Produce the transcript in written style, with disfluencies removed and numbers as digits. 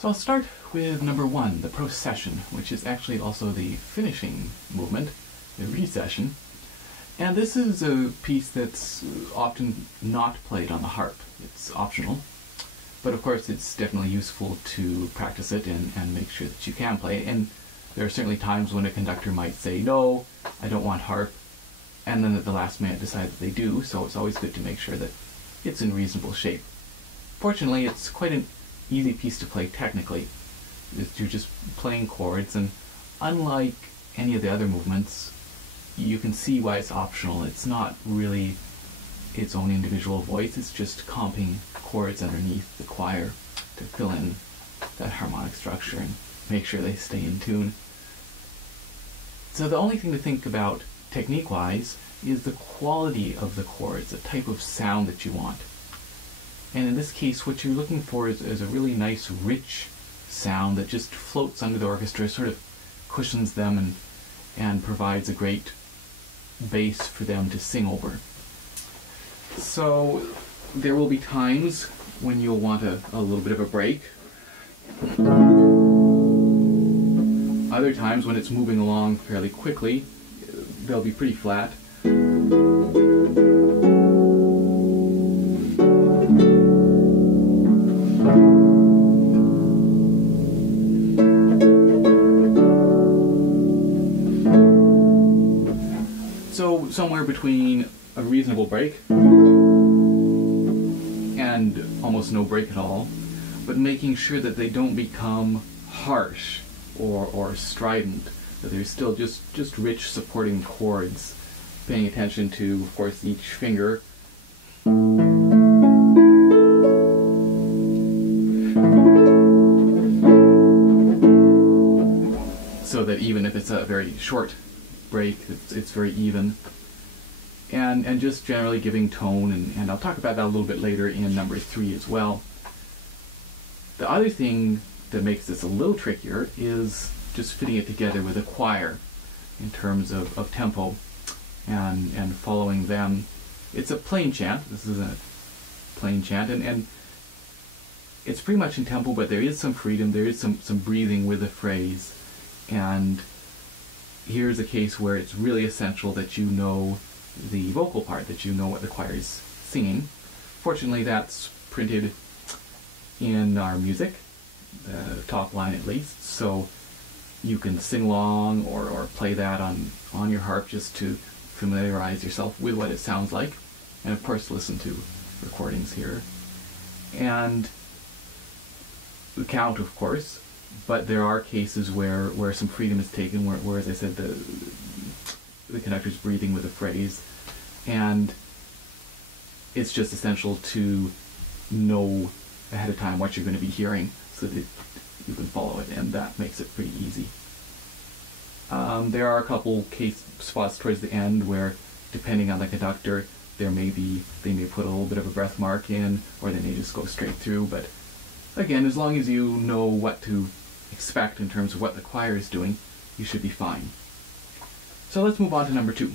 So I'll start with number 1, the procession, which is actually also the finishing movement, the recession. And this is a piece that's often not played on the harp. It's optional. But of course it's definitely useful to practice it and make sure that you can play it. And there are certainly times when a conductor might say, no, I don't want harp, and then at the last minute decide that they do, so it's always good to make sure that it's in reasonable shape. Fortunately, it's quite an easy piece to play technically. You're just playing chords, and unlike any of the other movements, you can see why it's optional. It's not really its own individual voice, it's just comping chords underneath the choir to fill in that harmonic structure and make sure they stay in tune. So the only thing to think about technique-wise is the quality of the chords, the type of sound that you want. And in this case, what you're looking for is a really nice, rich sound that just floats under the orchestra, sort of cushions them and provides a great bass for them to sing over. So there will be times when you'll want a little bit of a break. Other times when it's moving along fairly quickly, they'll be pretty flat. So somewhere between a reasonable break and almost no break at all, but making sure that they don't become harsh or strident, that there's still just rich supporting chords, paying attention to, of course, each finger. So that even if it's a very short break, it's very even. And just generally giving tone, and I'll talk about that a little bit later in number 3 as well. The other thing that makes this a little trickier is just fitting it together with a choir in terms of tempo and following them. It's a plain chant. This is a plain chant, and it's pretty much in tempo, but there is some freedom, there is some breathing with the phrase. And here's a case where it's really essential that you know the vocal part, that you know what the choir is singing. Fortunately, that's printed in our music, the top line at least, so you can sing along or play that on your harp just to familiarize yourself with what it sounds like, and of course listen to recordings here. And the count, of course, but there are cases where some freedom is taken, where as I said, the conductor's breathing with a phrase, and it's just essential to know ahead of time what you're going to be hearing so that you can follow it, and that makes it pretty easy. There are a couple case spots towards the end where, depending on the conductor, they may put a little bit of a breath mark in, or they may just go straight through, but again, as long as you know what to expect in terms of what the choir is doing, you should be fine. So let's move on to number 2.